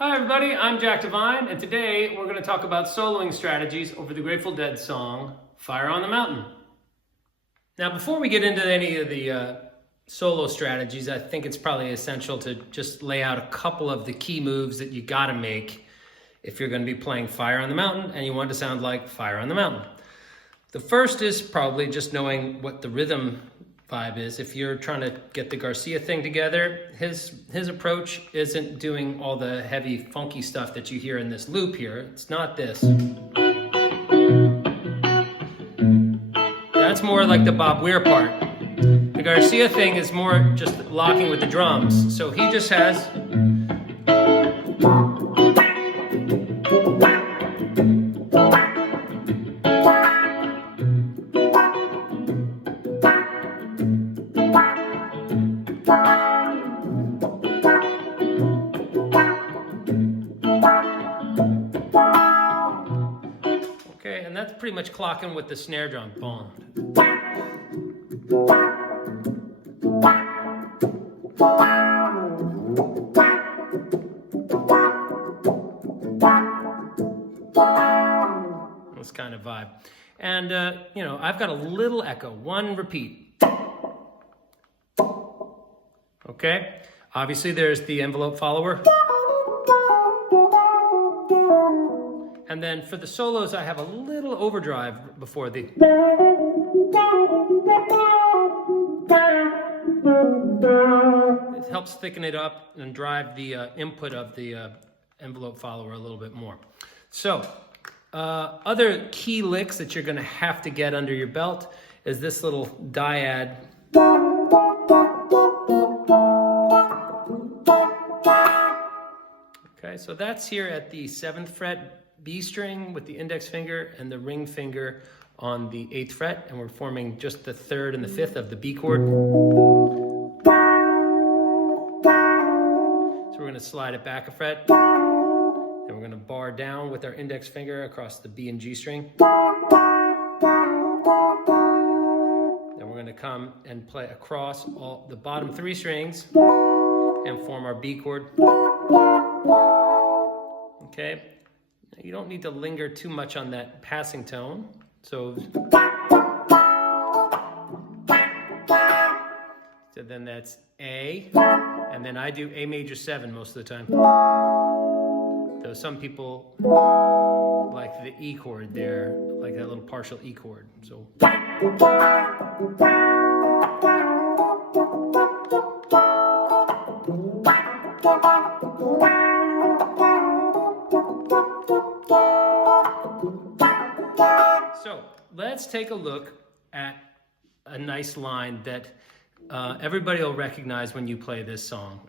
Hi everybody, I'm Jack Devine, and today we're going to talk about soloing strategies over the Grateful Dead song, Fire on the Mountain. Now before we get into any of the solo strategies, I think it's probably essential to just lay out a couple of the key moves that you got to make if you're going to be playing Fire on the Mountain and you want to sound like Fire on the Mountain. The first is probably just knowing what the rhythm vibe is. If you're trying to get the Garcia thing together, his approach isn't doing all the heavy funky stuff that you hear in this loop here. It's not this. That's more like the Bob Weir part. The Garcia thing is more just locking with the drums. So he just has and that's pretty much clocking with the snare drum. Boom. This kind of vibe. And, I've got a little echo, one repeat. Okay? Obviously, there's the envelope follower. And then for the solos, I have a little overdrive before the... It helps thicken it up and drive the input of the envelope follower a little bit more. So, other key licks that you're gonna have to get under your belt is this little diad. Okay, so that's here at the 7th fret B string with the index finger and the ring finger on the 8th fret, and we're forming just the 3rd and the 5th of the B chord. So we're going to slide it back a fret, and we're going to bar down with our index finger across the B and G string. Then we're going to come and play across all the bottom 3 strings and form our B chord. Okay. You don't need to linger too much on that passing tone. So then that's A, and then I do A major 7 most of the time. Though some people like the E chord there, like that little partial E chord. So. So let's take a look at a nice line that everybody will recognize when you play this song.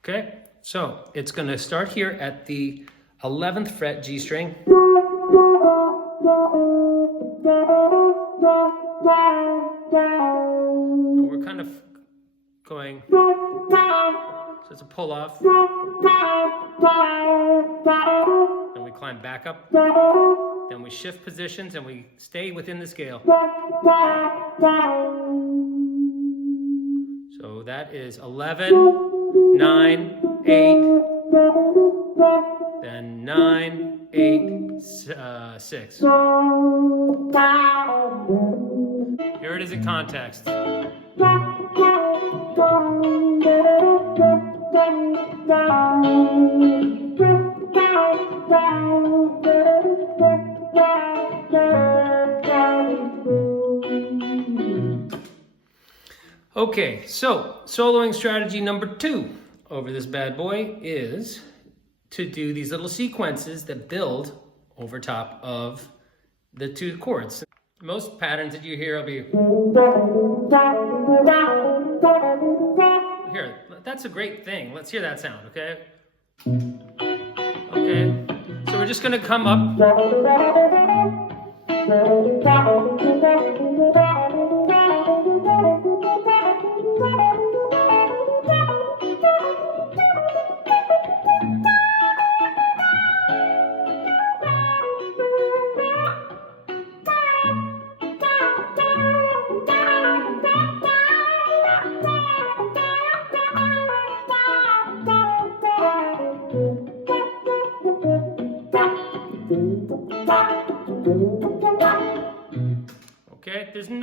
Okay, so it's going to start here at the 11th fret G string. And we're kind of going, so it's a pull off. Then we climb back up. Then we shift positions and we stay within the scale. So that is 11, 9, 8, then 9, 8, 6. Here it is in context. Okay, so soloing strategy number 2 over this bad boy is to do these little sequences that build over top of the 2 chords. Most patterns that you hear will be... Here, that's a great thing. Let's hear that sound, okay? Okay, so we're just gonna come up.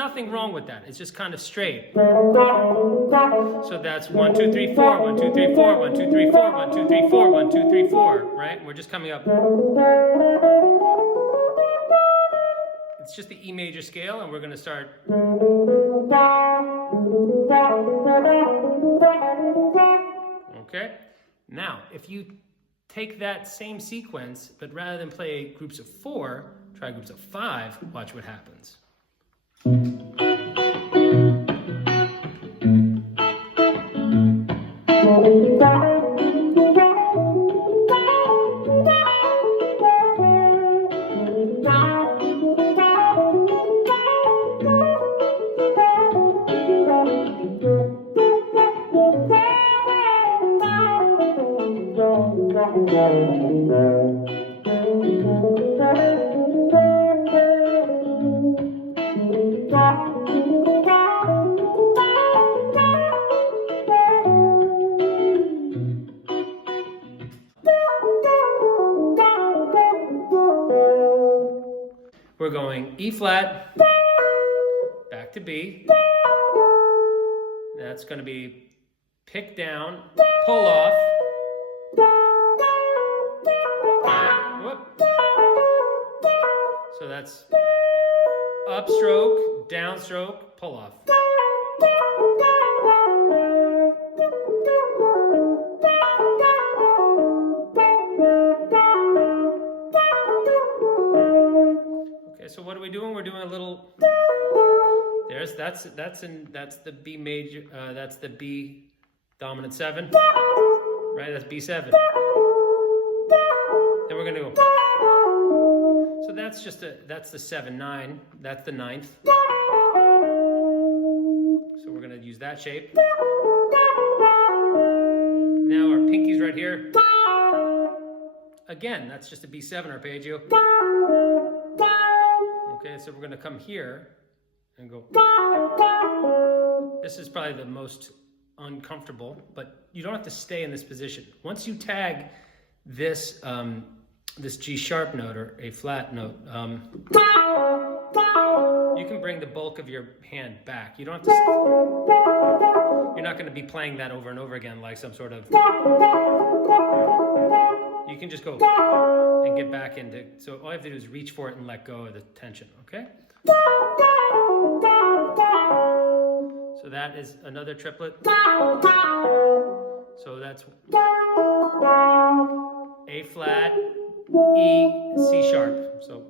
nothing wrong with that. It's just kind of straight. So that's 1, 2, 3, 4, 1, 2, 3, 4, 1, 2, 3, 4, 1, 2, 3, 4, 1, 2, 3, 4, right? We're just coming up. It's just the E major scale, and we're going to start. Okay? Now, if you take that same sequence, but rather than play groups of 4, try groups of 5, watch what happens. We're going E flat, back to B. That's going to be pick down, pull off. Whoop. So that's upstroke, downstroke, pull off. So what are we doing? We're doing a little. That's the B major. That's the B dominant 7, right? That's B7. Then we're gonna go. So that's the 7/9. That's the 9th. So we're gonna use that shape. Now our pinky's right here. Again, that's just a B7 arpeggio. Okay, so we're going to come here and go. This is probably the most uncomfortable, but you don't have to stay in this position. Once you tag this this G sharp note or A flat note, you can bring the bulk of your hand back. You don't have to. You're not going to be playing that over and over again like some sort of. You can just go and get back into, so all you have to do is reach for it and let go of the tension, okay? So that is another triplet. So that's A flat, E, C sharp. So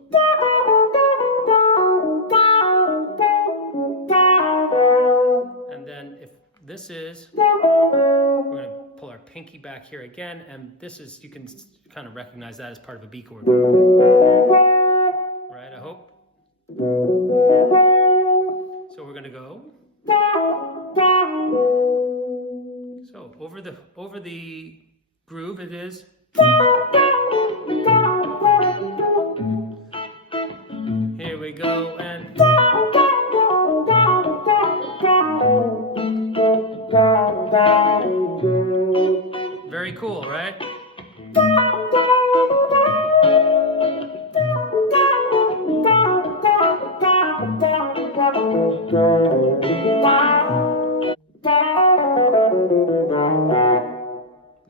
and then if this is, we're going to pull our pinky back here again, and this is, you can kind of recognize that as part of a B chord. Right, I hope. So we're going to go. So over the groove it is. Here we go, and very cool, right?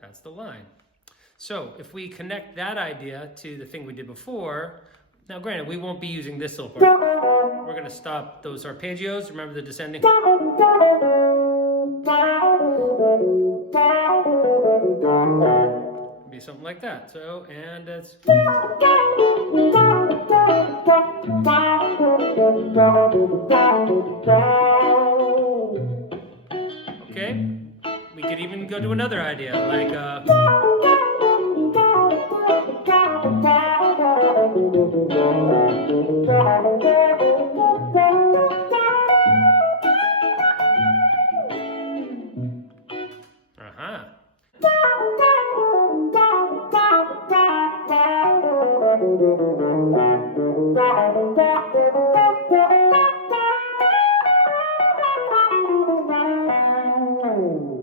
That's the line. So if we connect that idea to the thing we did before, now granted, we won't be using this little part. We're going to stop those arpeggios. Remember the descending? Be something like that. So, and it's. Okay. We could even go to another idea, like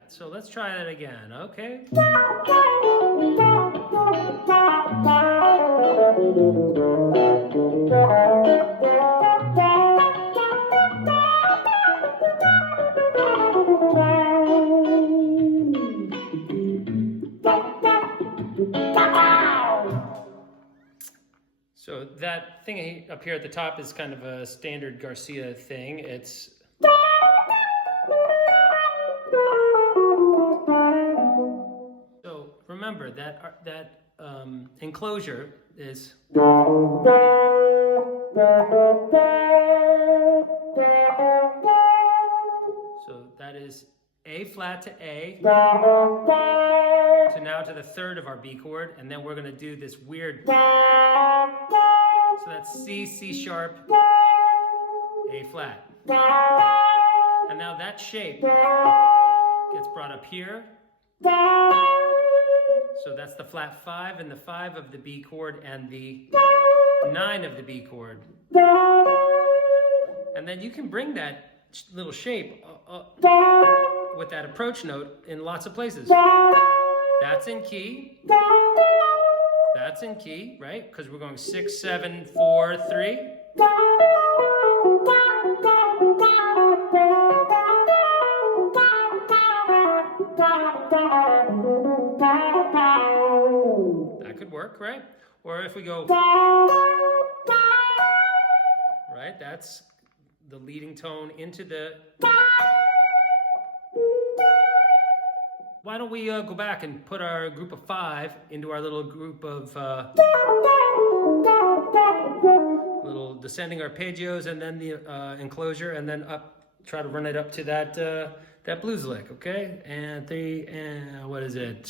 so let's try that again, okay? So that thing up here at the top is kind of a standard Garcia thing. It's so remember that enclosure is so that is A flat to A to now to the third of our B chord, and then we're going to do this weird. So that's C, C sharp, A flat. And now that shape gets brought up here. So that's the flat 5 and the 5 of the B chord and the 9 of the B chord. And then you can bring that little shape with that approach note in lots of places. That's in key. That's in key, right? Because we're going 6, 7, 4, 3. That could work, right? Or if we go, right? That's the leading tone into the. Why don't we go back and put our group of 5 into our little group of little descending arpeggios, and then the enclosure, and then up, try to run it up to that that blues lick, okay? And 3, and what is it?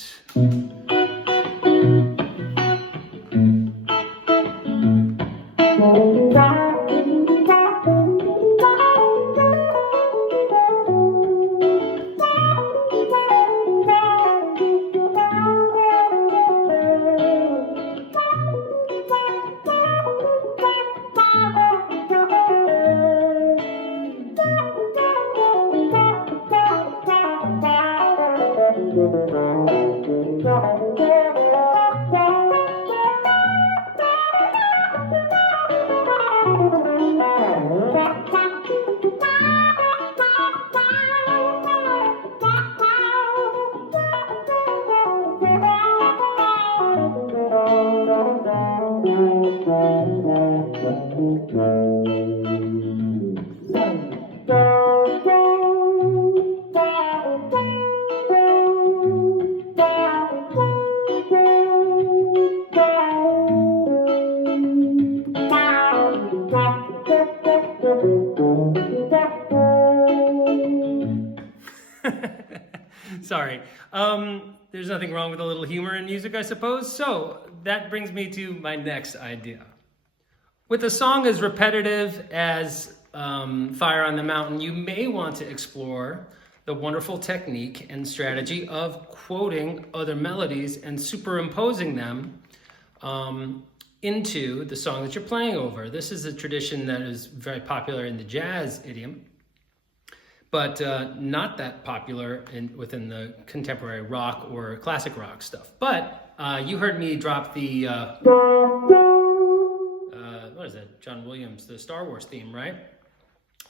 Sorry. There's nothing wrong with a little humor in music, I suppose. So that brings me to my next idea. With a song as repetitive as Fire on the Mountain, you may want to explore the wonderful technique and strategy of quoting other melodies and superimposing them into the song that you're playing over. This is a tradition that is very popular in the jazz idiom, but not that popular within the contemporary rock or classic rock stuff. But you heard me drop the, what is it, John Williams, the Star Wars theme, right?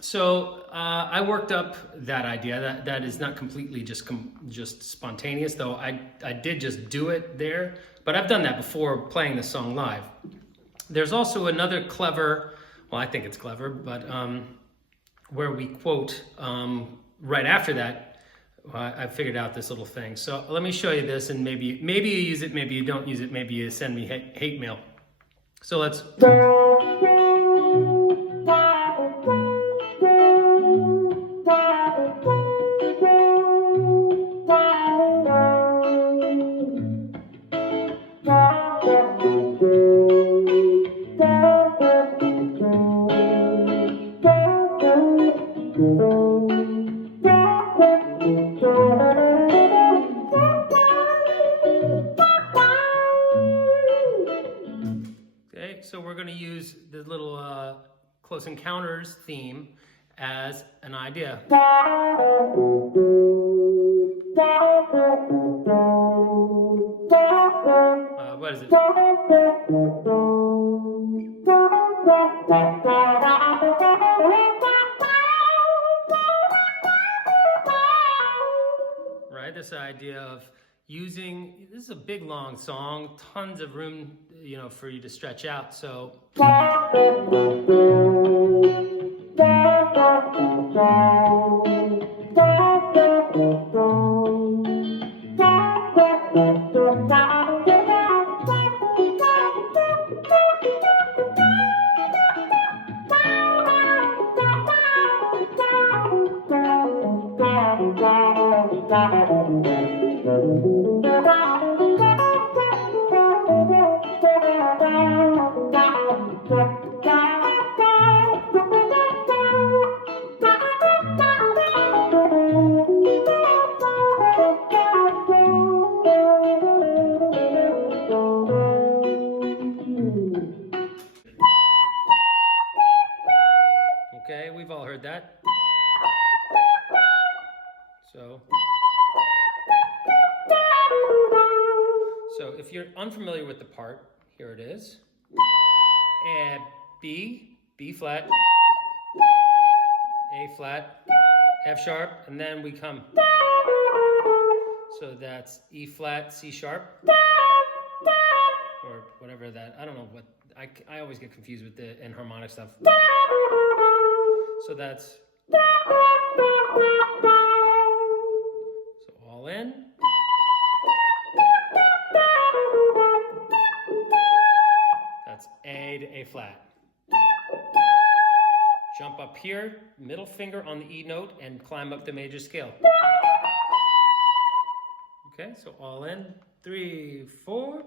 So I worked up that idea. That is not completely just spontaneous, though I did just do it there. But I've done that before playing the song live. There's also another clever, well, I think it's clever, but where we quote right after that. I figured out this little thing. So let me show you this, and maybe you use it, maybe you don't use it, maybe you send me hate mail. So let's. So we're going to use the little Close Encounters theme as an idea. What is it? Right, this idea of this is a big long song, tons of room, for you to stretch out. So okay, we've all heard that. So if you're unfamiliar with the part, here it is. And B flat, A flat, F sharp, and then we come. So that's E flat, C sharp, or whatever that, I don't know what, I always get confused with the enharmonic stuff. So that's, so all in. That's A to A flat. Jump up here, middle finger on the E note, and climb up the major scale. Okay, so all in, 3, 4.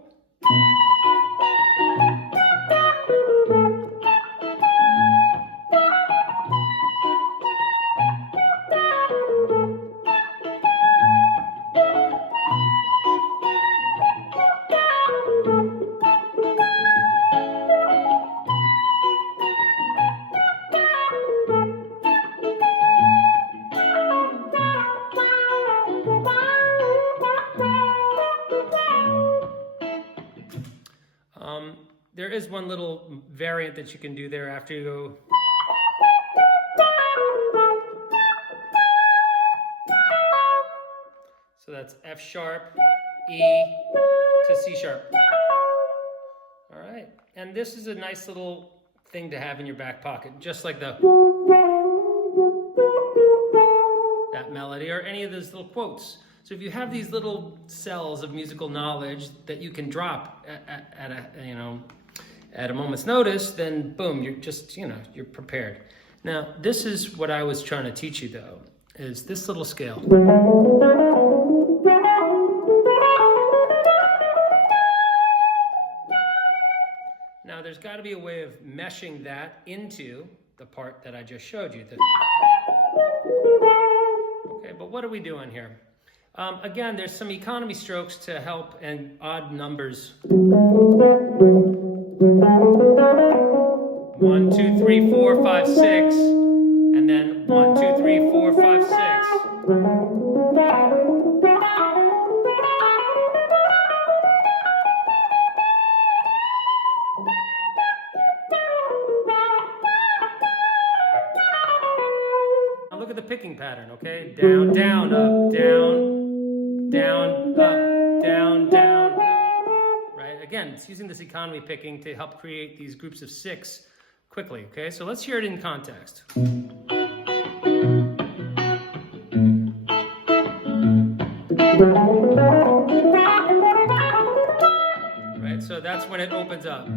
There is one little variant that you can do there after you go. So that's F sharp, E to C sharp. All right, and this is a nice little thing to have in your back pocket, just like that melody or any of those little quotes. So if you have these little cells of musical knowledge that you can drop at a moment's notice, then boom, you're just, you're prepared. Now, this is what I was trying to teach you though, is this little scale. Now, there's got to be a way of meshing that into the part that I just showed you. Okay, but what are we doing here? Again, there's some economy strokes to help and odd numbers. 1, 2, 3, 4, 5, 6, and then 1, 2, 3, 4, 5, 6. Now look at the picking pattern, okay? Down, down, up, down, down, up, down, down, up. Right? Again, it's using this economy picking to help create these groups of 6 quickly, okay? So let's hear it in context. Right, so that's when it opens up.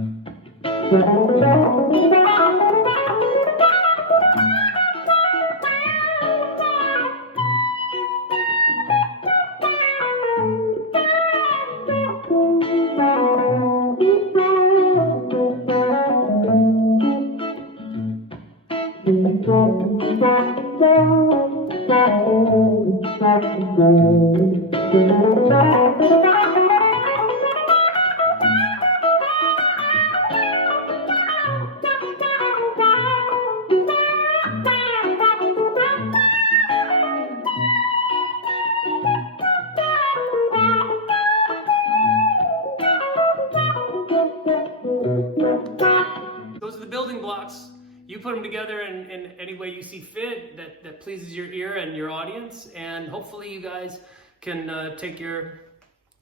Those are the building blocks. You put them together in any way you see fit that pleases your ear and your audience, and hopefully you guys can take your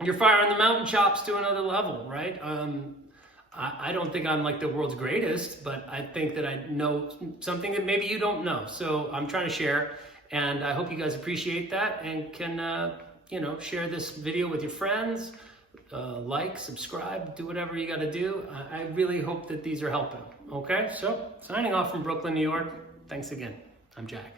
your fire on the mountain chops to another level, right? I don't think I'm like the world's greatest, but I think that I know something that maybe you don't know. So I'm trying to share, and I hope you guys appreciate that and can, you know, share this video with your friends, like, subscribe, do whatever you got to do. I really hope that these are helping. Okay, so signing off from Brooklyn, New York. Thanks again. I'm Jack.